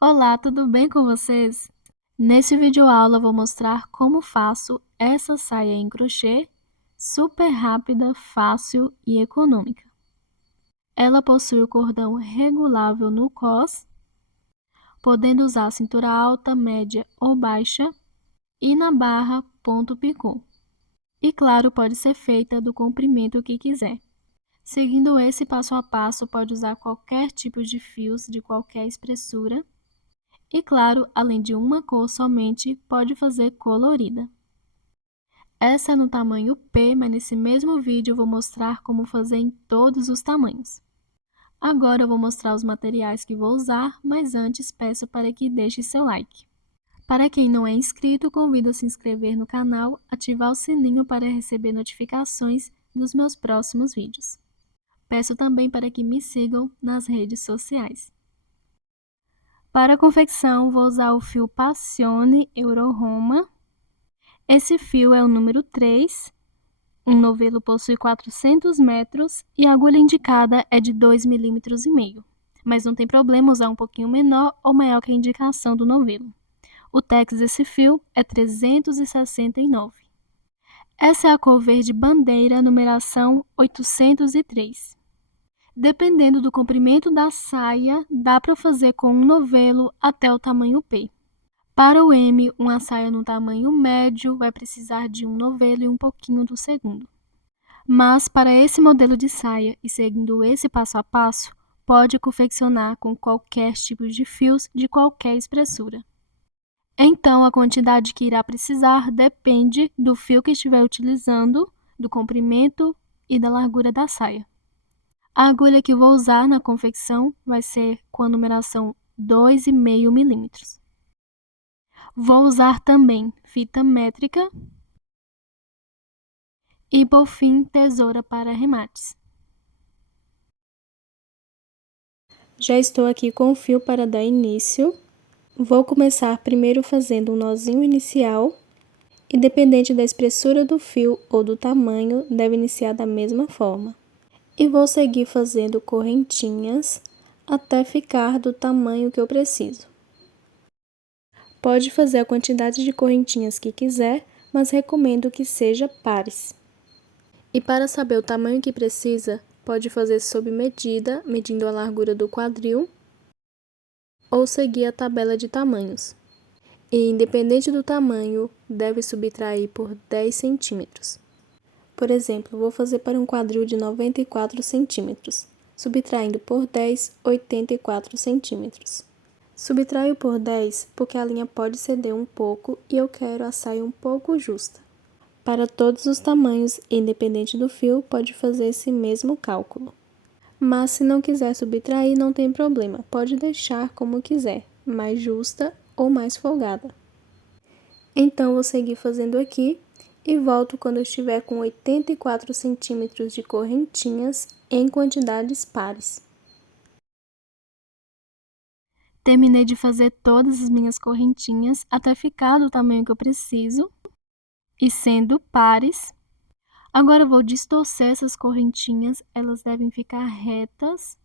Olá, tudo bem com vocês? Nesse vídeo aula vou mostrar como faço essa saia em crochê, super rápida, fácil e econômica. Ela possui o cordão regulável no cos, podendo usar a cintura alta, média ou baixa, e na barra ponto picô. E claro, pode ser feita do comprimento que quiser. Seguindo esse passo a passo, pode usar qualquer tipo de fios de qualquer espessura. E claro, além de uma cor somente, pode fazer colorida. Essa é no tamanho P, mas nesse mesmo vídeo eu vou mostrar como fazer em todos os tamanhos. Agora eu vou mostrar os materiais que vou usar, mas antes peço para que deixe seu like. Para quem não é inscrito, convido a se inscrever no canal, ativar o sininho para receber notificações dos meus próximos vídeos. Peço também para que me sigam nas redes sociais. Para a confecção, vou usar o fio Passione Euro Roma. Esse fio é o número 3, um novelo possui 400 metros e a agulha indicada é de 2,5 mm, mas não tem problema usar um pouquinho menor ou maior que a indicação do novelo. O tex desse fio é 369. Essa é a cor verde bandeira, numeração 803. Dependendo do comprimento da saia, dá para fazer com um novelo até o tamanho P. Para o M, uma saia no tamanho médio vai precisar de um novelo e um pouquinho do segundo. Mas para esse modelo de saia e seguindo esse passo a passo, pode confeccionar com qualquer tipo de fios de qualquer espessura. Então, a quantidade que irá precisar depende do fio que estiver utilizando, do comprimento e da largura da saia. A agulha que vou usar na confecção vai ser com a numeração 2,5 mm. Vou usar também fita métrica e, por fim, tesoura para arremates. Já estou aqui com o fio para dar início. Vou começar primeiro fazendo um nozinho inicial. Independente da espessura do fio ou do tamanho, deve iniciar da mesma forma. E vou seguir fazendo correntinhas até ficar do tamanho que eu preciso. Pode fazer a quantidade de correntinhas que quiser, mas recomendo que seja pares. E para saber o tamanho que precisa, pode fazer sob medida, medindo a largura do quadril, ou seguir a tabela de tamanhos. E, independente do tamanho, deve subtrair por 10 centímetros. Por exemplo, vou fazer para um quadril de 94 centímetros, subtraindo por 10, 84 centímetros. Subtraio por 10 porque a linha pode ceder um pouco e eu quero a saia um pouco justa. Para todos os tamanhos, independente do fio, pode fazer esse mesmo cálculo. Mas se não quiser subtrair, não tem problema, pode deixar como quiser, mais justa ou mais folgada. Então, vou seguir fazendo aqui e volto quando eu estiver com 84 centímetros de correntinhas em quantidades pares. Terminei de fazer todas as minhas correntinhas até ficar do tamanho que eu preciso e sendo pares. Agora eu vou distorcer essas correntinhas, elas devem ficar retas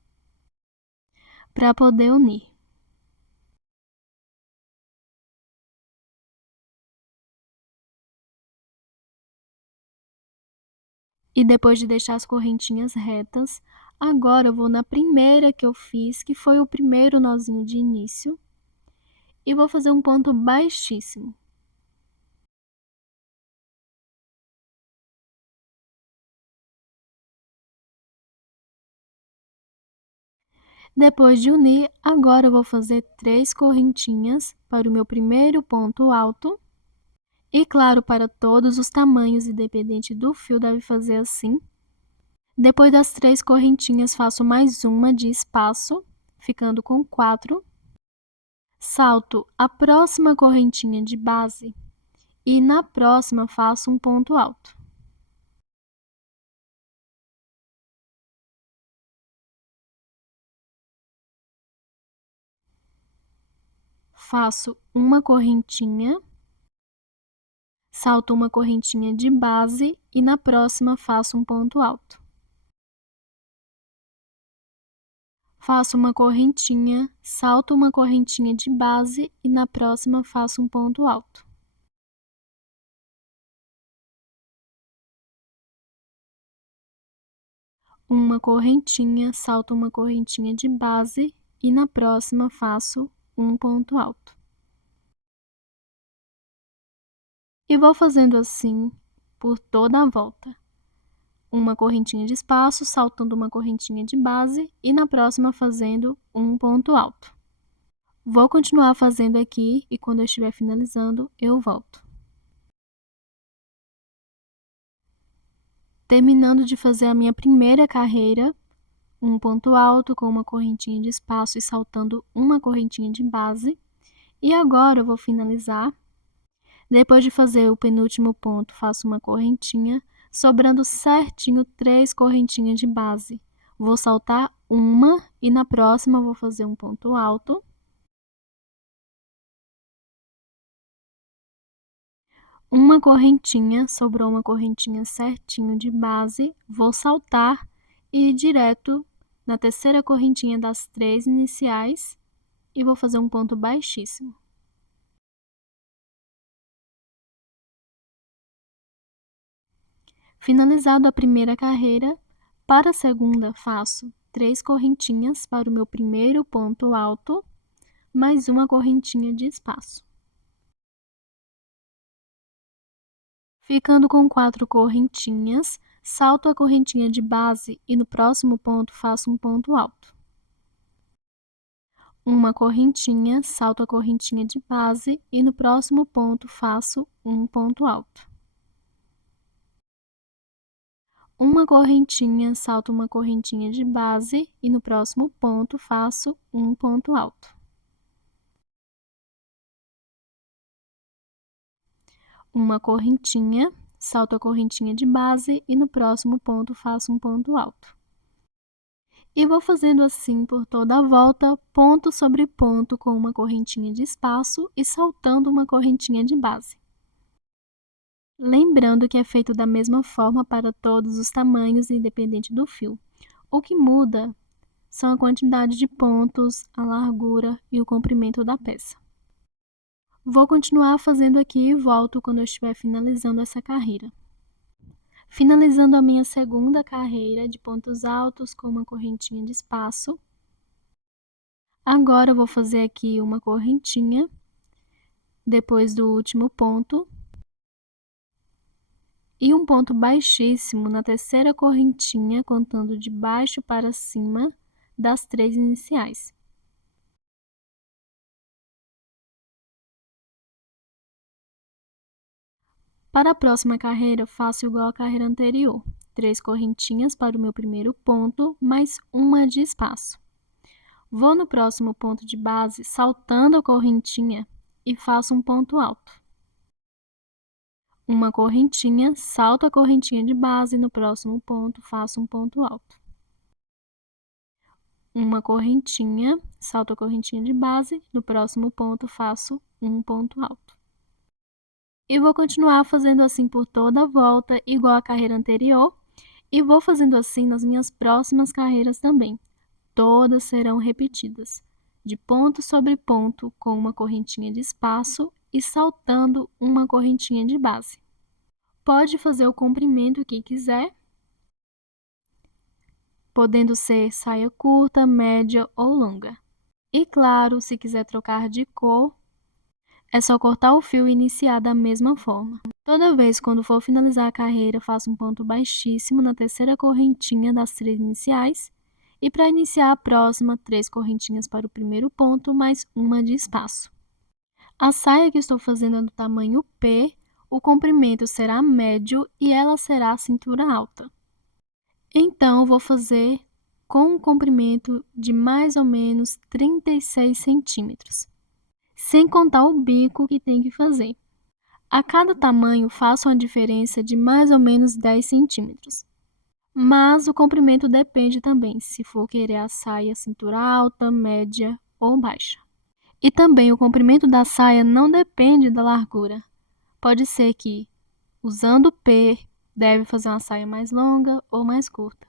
para poder unir. E depois de deixar as correntinhas retas, agora eu vou na primeira que eu fiz, que foi o primeiro nozinho de início, e vou fazer um ponto baixíssimo. Depois de unir, agora eu vou fazer 3 correntinhas para o meu primeiro ponto alto. E claro, para todos os tamanhos, independente do fio, deve fazer assim. Depois das 3 correntinhas, faço mais uma de espaço, ficando com 4. Salto a próxima correntinha de base e na próxima faço um ponto alto. Faço uma correntinha, salto uma correntinha de base e na próxima faço um ponto alto. Faço uma correntinha, salto uma correntinha de base e na próxima faço um ponto alto. Uma correntinha, salto uma correntinha de base e na próxima faço um ponto alto. E vou fazendo assim por toda a volta. Uma correntinha de espaço, saltando uma correntinha de base e na próxima fazendo um ponto alto. Vou continuar fazendo aqui e quando eu estiver finalizando, eu volto. Terminando de fazer a minha primeira carreira, um ponto alto com uma correntinha de espaço e saltando uma correntinha de base. E agora eu vou finalizar. Depois de fazer o penúltimo ponto, faço uma correntinha, sobrando certinho 3 correntinhas de base. Vou saltar uma e na próxima vou fazer um ponto alto. Uma correntinha, sobrou uma correntinha certinho de base, vou saltar e ir direto na terceira correntinha das 3 iniciais e vou fazer um ponto baixíssimo. Finalizado a primeira carreira, para a segunda faço 3 correntinhas para o meu primeiro ponto alto, mais uma correntinha de espaço. Ficando com 4 correntinhas, salto a correntinha de base e no próximo ponto faço um ponto alto. Uma correntinha, salto a correntinha de base e no próximo ponto faço um ponto alto. Uma correntinha, salto uma correntinha de base e no próximo ponto faço um ponto alto. Uma correntinha, salto a correntinha de base e no próximo ponto faço um ponto alto. E vou fazendo assim por toda a volta, ponto sobre ponto com uma correntinha de espaço e saltando uma correntinha de base. Lembrando que é feito da mesma forma para todos os tamanhos, independente do fio. O que muda são a quantidade de pontos, a largura e o comprimento da peça. Vou continuar fazendo aqui e volto quando eu estiver finalizando essa carreira. Finalizando a minha segunda carreira de pontos altos com uma correntinha de espaço. Agora eu vou fazer aqui uma correntinha, depois do último ponto, e um ponto baixíssimo na terceira correntinha, contando de baixo para cima das 3 iniciais. Para a próxima carreira, faço igual à carreira anterior, 3 correntinhas para o meu primeiro ponto, mais uma de espaço. Vou no próximo ponto de base, saltando a correntinha e faço um ponto alto. Uma correntinha, salto a correntinha de base, no próximo ponto faço um ponto alto. Uma correntinha, salto a correntinha de base, no próximo ponto faço um ponto alto. E vou continuar fazendo assim por toda a volta, igual à carreira anterior, e vou fazendo assim nas minhas próximas carreiras também. Todas serão repetidas, de ponto sobre ponto, com uma correntinha de espaço e saltando uma correntinha de base. Pode fazer o comprimento que quiser, podendo ser saia curta, média ou longa. E claro, se quiser trocar de cor, é só cortar o fio e iniciar da mesma forma. Toda vez quando for finalizar a carreira, faço um ponto baixíssimo na terceira correntinha das 3 iniciais. E para iniciar a próxima, 3 correntinhas para o primeiro ponto, mais uma de espaço. A saia que estou fazendo é do tamanho P, o comprimento será médio e ela será cintura alta. Então, vou fazer com um comprimento de mais ou menos 36 centímetros. Sem contar o bico que tem que fazer. A cada tamanho, faço uma diferença de mais ou menos 10 centímetros. Mas o comprimento depende também, se for querer a saia cintura alta, média ou baixa. E também o comprimento da saia não depende da largura. Pode ser que, usando P, deve fazer uma saia mais longa ou mais curta.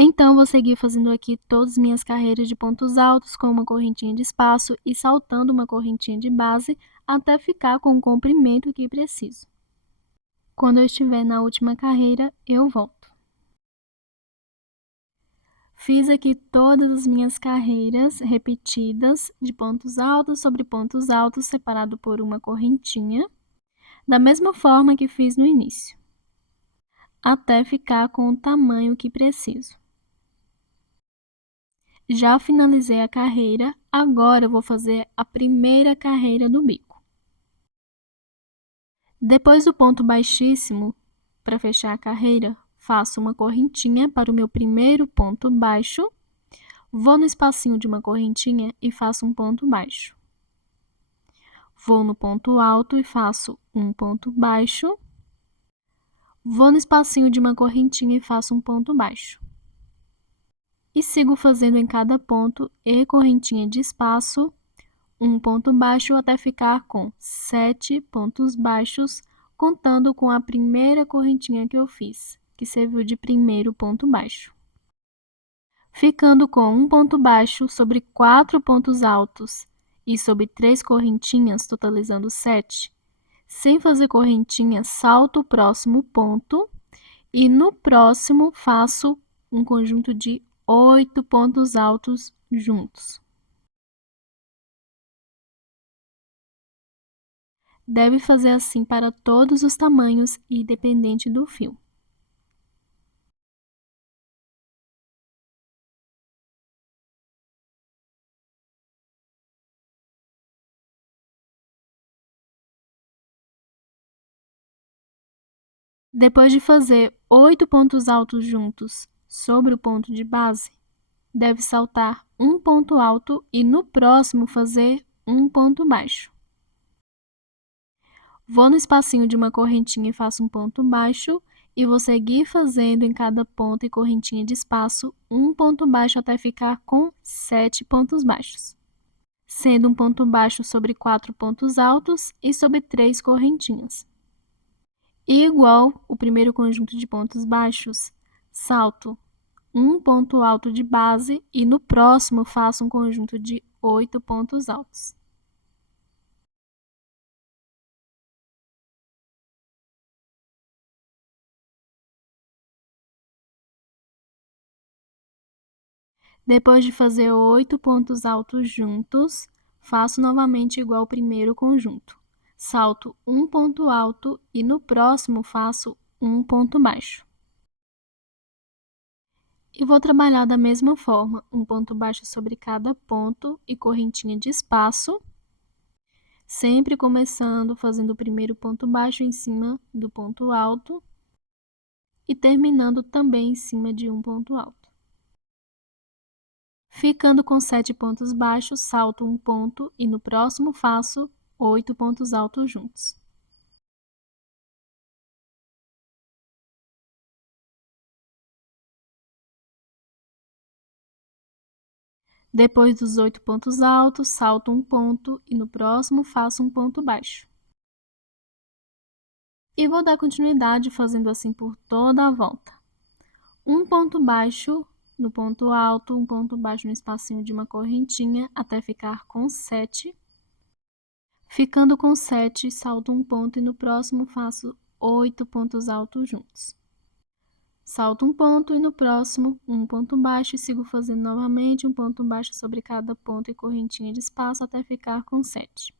Então, vou seguir fazendo aqui todas as minhas carreiras de pontos altos com uma correntinha de espaço e saltando uma correntinha de base até ficar com o comprimento que preciso. Quando eu estiver na última carreira, eu volto. Fiz aqui todas as minhas carreiras repetidas de pontos altos sobre pontos altos separado por uma correntinha, da mesma forma que fiz no início, até ficar com o tamanho que preciso. Já finalizei a carreira, agora eu vou fazer a primeira carreira do bico. Depois do ponto baixíssimo, para fechar a carreira, faço uma correntinha para o meu primeiro ponto baixo, vou no espacinho de uma correntinha e faço um ponto baixo. Vou no ponto alto e faço um ponto baixo. Vou no espacinho de uma correntinha e faço um ponto baixo. E sigo fazendo em cada ponto e correntinha de espaço um ponto baixo até ficar com 7 pontos baixos, contando com a primeira correntinha que eu fiz, que serviu de primeiro ponto baixo. Ficando com um ponto baixo sobre 4 pontos altos e sobre 3 correntinhas, totalizando 7. Sem fazer correntinha, salto o próximo ponto e no próximo faço um conjunto de 8 pontos altos juntos. Deve fazer assim para todos os tamanhos, independente do fio. Depois de fazer 8 pontos altos juntos sobre o ponto de base, deve saltar um ponto alto e no próximo fazer um ponto baixo. Vou no espacinho de uma correntinha e faço um ponto baixo e vou seguir fazendo em cada ponto e correntinha de espaço um ponto baixo até ficar com 7 pontos baixos, sendo um ponto baixo sobre 4 pontos altos e sobre 3 correntinhas. E igual o primeiro conjunto de pontos baixos, salto um ponto alto de base e no próximo faço um conjunto de 8 pontos altos. Depois de fazer 8 pontos altos juntos, faço novamente igual ao primeiro conjunto. Salto um ponto alto e no próximo faço um ponto baixo. E vou trabalhar da mesma forma, um ponto baixo sobre cada ponto e correntinha de espaço, sempre começando fazendo o primeiro ponto baixo em cima do ponto alto e terminando também em cima de um ponto alto. Ficando com 7 pontos baixos, salto um ponto e no próximo faço 8 pontos altos juntos. Depois dos 8 pontos altos, salto um ponto e no próximo faço um ponto baixo. E vou dar continuidade fazendo assim por toda a volta. Um ponto baixo no ponto alto, um ponto baixo no espacinho de uma correntinha até ficar com 7. Ficando com 7, salto um ponto e no próximo faço 8 pontos altos juntos. Salto um ponto e no próximo um ponto baixo e sigo fazendo novamente um ponto baixo sobre cada ponto e correntinha de espaço até ficar com 7.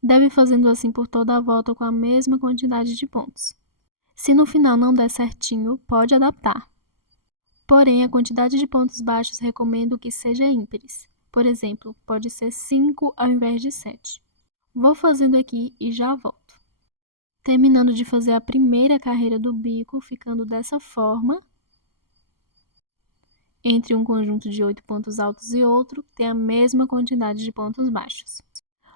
Deve fazendo assim por toda a volta com a mesma quantidade de pontos. Se no final não der certinho, pode adaptar. Porém, a quantidade de pontos baixos recomendo que seja ímpares. Por exemplo, pode ser 5 ao invés de 7. Vou fazendo aqui e já volto. Terminando de fazer a primeira carreira do bico, ficando dessa forma. Entre um conjunto de 8 pontos altos e outro, tem a mesma quantidade de pontos baixos.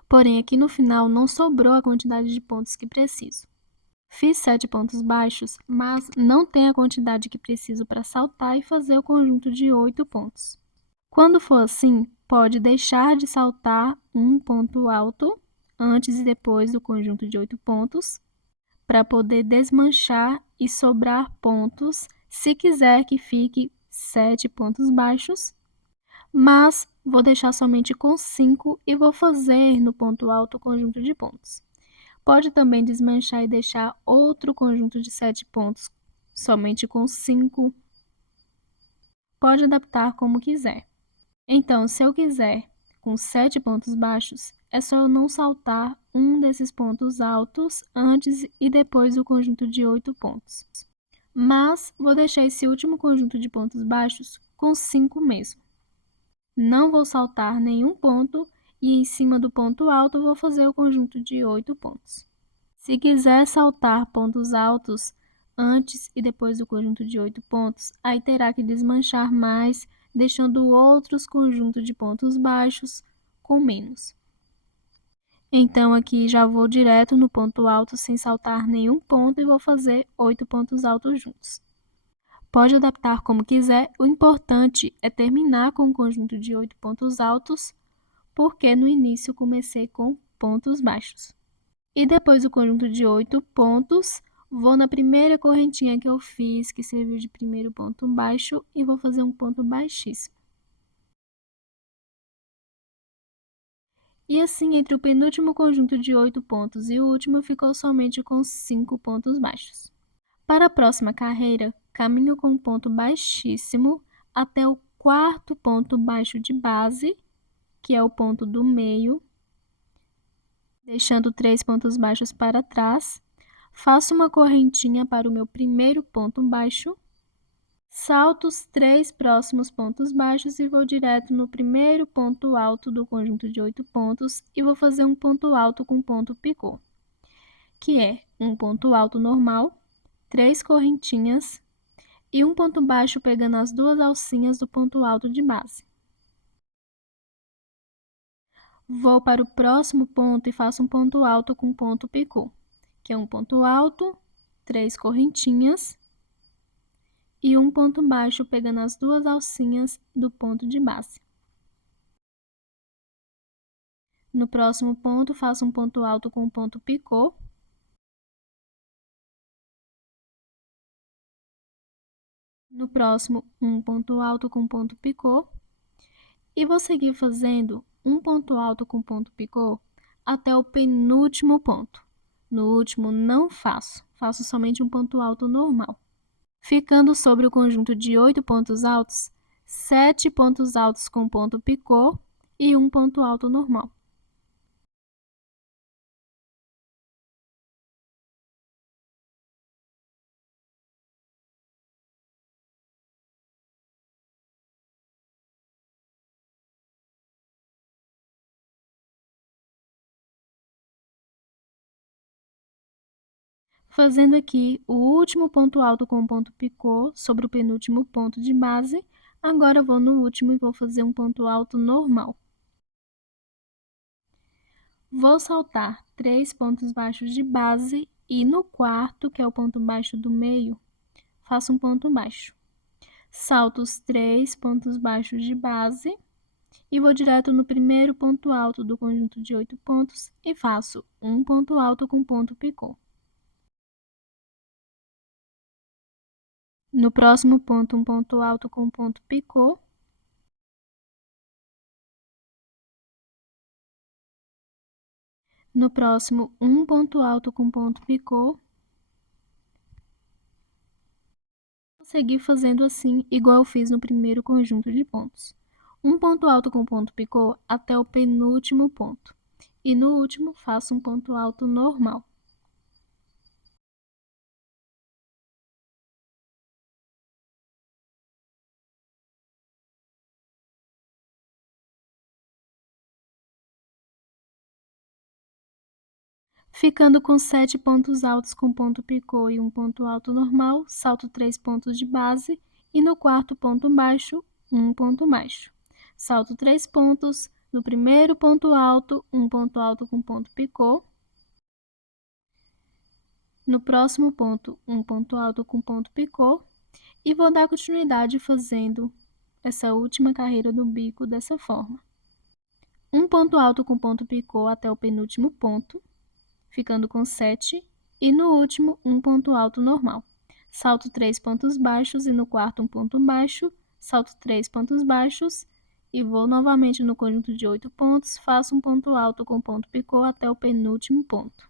Porém, aqui no final não sobrou a quantidade de pontos que preciso. Fiz 7 pontos baixos, mas não tem a quantidade que preciso para saltar e fazer o conjunto de 8 pontos. Quando for assim, pode deixar de saltar um ponto alto antes e depois do conjunto de 8 pontos, para poder desmanchar e sobrar pontos, se quiser que fique 7 pontos baixos, mas vou deixar somente com 5 e vou fazer no ponto alto o conjunto de pontos. Pode também desmanchar e deixar outro conjunto de 7 pontos somente com 5. Pode adaptar como quiser. Então, se eu quiser com 7 pontos baixos, é só eu não saltar um desses pontos altos antes e depois o conjunto de 8 pontos. Mas vou deixar esse último conjunto de pontos baixos com 5 mesmo. Não vou saltar nenhum ponto e em cima do ponto alto vou fazer o conjunto de 8 pontos. Se quiser saltar pontos altos antes e depois do conjunto de 8 pontos, aí terá que desmanchar mais, deixando outros conjuntos de pontos baixos com menos. Então, aqui já vou direto no ponto alto sem saltar nenhum ponto e vou fazer 8 pontos altos juntos. Pode adaptar como quiser, o importante é terminar com um conjunto de 8 pontos altos, porque no início comecei com pontos baixos. E depois do conjunto de 8 pontos, vou na primeira correntinha que eu fiz, que serviu de primeiro ponto baixo, e vou fazer um ponto baixíssimo. E assim, entre o penúltimo conjunto de 8 pontos e o último, ficou somente com 5 pontos baixos. Para a próxima carreira, caminho com um ponto baixíssimo até o quarto ponto baixo de base, que é o ponto do meio, deixando 3 pontos baixos para trás. Faço uma correntinha para o meu primeiro ponto baixo, salto os 3 próximos pontos baixos e vou direto no primeiro ponto alto do conjunto de 8 pontos e vou fazer um ponto alto com ponto picô, que é um ponto alto normal, 3 correntinhas e um ponto baixo pegando as 2 alcinhas do ponto alto de base. Vou para o próximo ponto e faço um ponto alto com ponto picô, que é um ponto alto, 3 correntinhas e um ponto baixo pegando as 2 alcinhas do ponto de base. No próximo ponto, faço um ponto alto com ponto picô. No próximo, um ponto alto com ponto picô. E vou seguir fazendo um ponto alto com ponto picô até o penúltimo ponto. No último, não faço somente um ponto alto normal. Ficando sobre o conjunto de 8 pontos altos, 7 pontos altos com ponto picô e um ponto alto normal. Fazendo aqui o último ponto alto com ponto picô sobre o penúltimo ponto de base, agora vou no último e vou fazer um ponto alto normal. Vou saltar 3 pontos baixos de base e no quarto, que é o ponto baixo do meio, faço um ponto baixo. Salto os 3 pontos baixos de base e vou direto no primeiro ponto alto do conjunto de 8 pontos e faço um ponto alto com ponto picô. No próximo ponto, um ponto alto com ponto picô. No próximo, um ponto alto com ponto picô. Vou seguir fazendo assim, igual eu fiz no primeiro conjunto de pontos. Um ponto alto com ponto picô até o penúltimo ponto. E no último, faço um ponto alto normal. Ficando com 7 pontos altos com ponto picô e um ponto alto normal, salto 3 pontos de base e no quarto ponto baixo, um ponto baixo. Salto 3 pontos, no primeiro ponto alto, um ponto alto com ponto picô. No próximo ponto, um ponto alto com ponto picô. E vou dar continuidade fazendo essa última carreira do bico dessa forma. Um ponto alto com ponto picô até o penúltimo ponto, ficando com 7, e no último, um ponto alto normal. Salto 3 pontos baixos e no quarto um ponto baixo, salto 3 pontos baixos e vou novamente no conjunto de 8 pontos, faço um ponto alto com ponto picô até o penúltimo ponto,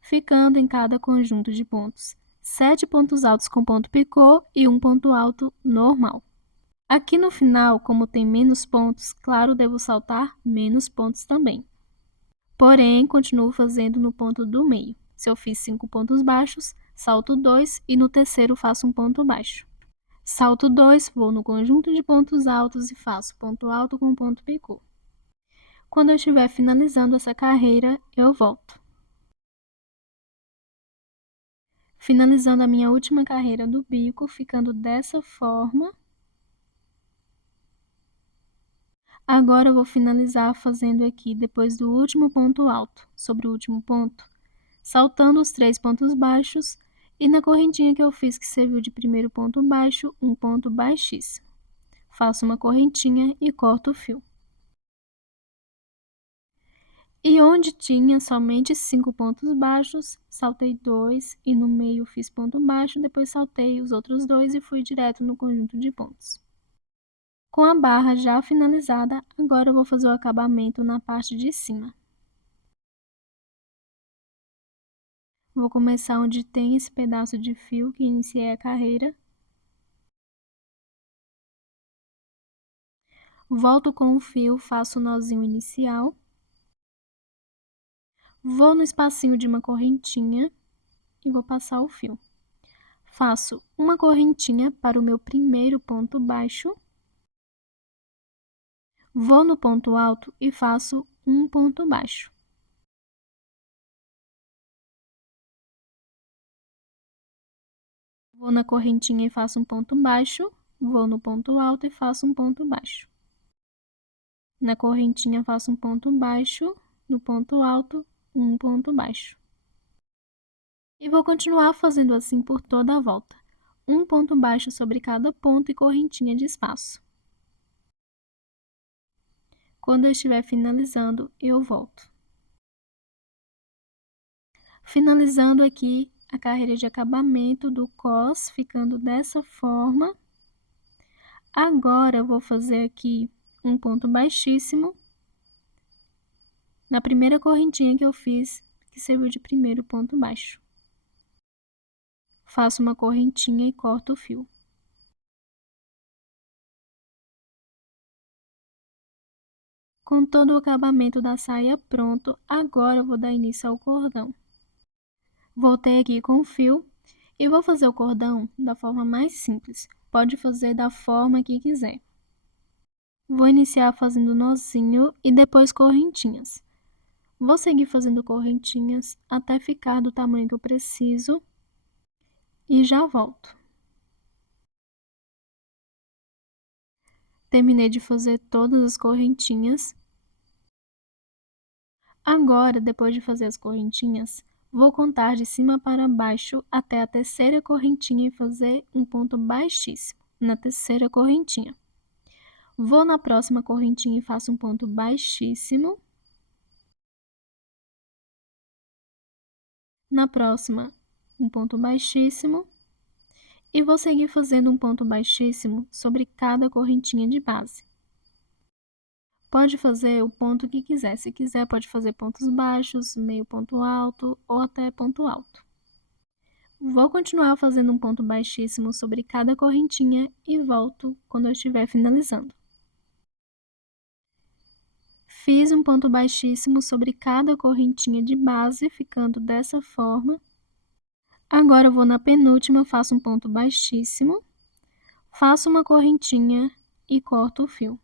ficando em cada conjunto de pontos 7 pontos altos com ponto picô e um ponto alto normal. Aqui no final, como tem menos pontos, claro, devo saltar menos pontos também. Porém, continuo fazendo no ponto do meio. Se eu fiz 5 pontos baixos, salto 2 e no terceiro faço um ponto baixo. Salto 2, vou no conjunto de pontos altos e faço ponto alto com ponto picô. Quando eu estiver finalizando essa carreira, eu volto. Finalizando a minha última carreira do bico, ficando dessa forma. Agora eu vou finalizar fazendo aqui, depois do último ponto alto, sobre o último ponto, saltando os 3 pontos baixos e na correntinha que eu fiz que serviu de primeiro ponto baixo, um ponto baixíssimo. Faço uma correntinha e corto o fio. E onde tinha somente 5 pontos baixos, saltei 2 e no meio fiz ponto baixo, depois saltei os outros 2 e fui direto no conjunto de pontos. Com a barra já finalizada, agora eu vou fazer o acabamento na parte de cima. Vou começar onde tem esse pedaço de fio que iniciei a carreira. Volto com o fio, faço o nozinho inicial. Vou no espacinho de uma correntinha e vou passar o fio. Faço uma correntinha para o meu primeiro ponto baixo. Vou no ponto alto e faço um ponto baixo. Vou na correntinha e faço um ponto baixo. Vou no ponto alto e faço um ponto baixo. Na correntinha faço um ponto baixo, no ponto alto, um ponto baixo. E vou continuar fazendo assim por toda a volta. Um ponto baixo sobre cada ponto e correntinha de espaço. Quando eu estiver finalizando, eu volto. Finalizando aqui a carreira de acabamento do cos, ficando dessa forma. Agora, eu vou fazer aqui um ponto baixíssimo na primeira correntinha que eu fiz, que serviu de primeiro ponto baixo. Faço uma correntinha e corto o fio. Com todo o acabamento da saia pronto, agora eu vou dar início ao cordão. Voltei aqui com o fio e vou fazer o cordão da forma mais simples. Pode fazer da forma que quiser. Vou iniciar fazendo nozinho e depois correntinhas. Vou seguir fazendo correntinhas até ficar do tamanho que eu preciso e já volto. Terminei de fazer todas as correntinhas. Agora, depois de fazer as correntinhas, vou contar de cima para baixo até a terceira correntinha e fazer um ponto baixíssimo na terceira correntinha. Vou na próxima correntinha e faço um ponto baixíssimo. Na próxima, um ponto baixíssimo. E vou seguir fazendo um ponto baixíssimo sobre cada correntinha de base. Pode fazer o ponto que quiser. Se quiser, pode fazer pontos baixos, meio ponto alto ou até ponto alto. Vou continuar fazendo um ponto baixíssimo sobre cada correntinha e volto quando eu estiver finalizando. Fiz um ponto baixíssimo sobre cada correntinha de base, ficando dessa forma. Agora eu vou na penúltima, faço um ponto baixíssimo, faço uma correntinha e corto o fio.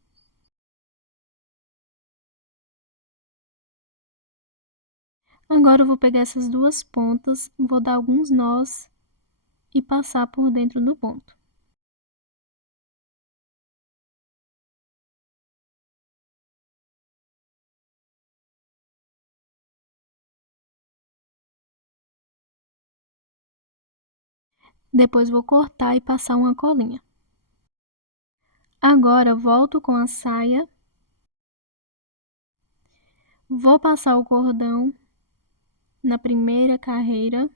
Agora eu vou pegar essas duas pontas, vou dar alguns nós e passar por dentro do ponto. Depois vou cortar e passar uma colinha. Agora volto com a saia. Vou passar o cordão na primeira carreira,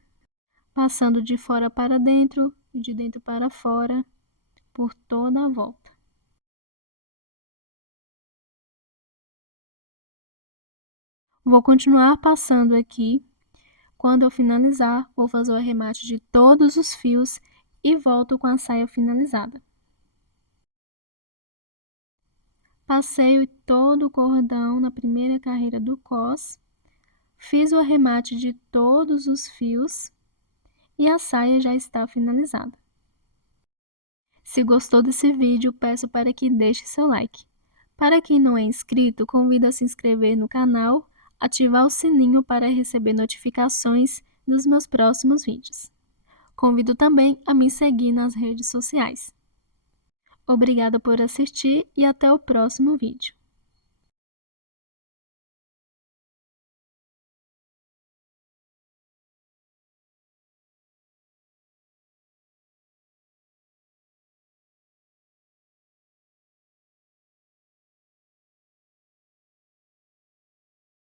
passando de fora para dentro e de dentro para fora, por toda a volta. Vou continuar passando aqui. Quando eu finalizar, vou fazer o arremate de todos os fios e volto com a saia finalizada. Passei todo o cordão na primeira carreira do cos, fiz o arremate de todos os fios e a saia já está finalizada. Se gostou desse vídeo, peço para que deixe seu like. Para quem não é inscrito, convido a se inscrever no canal, ativar o sininho para receber notificações dos meus próximos vídeos. Convido também a me seguir nas redes sociais. Obrigada por assistir e até o próximo vídeo.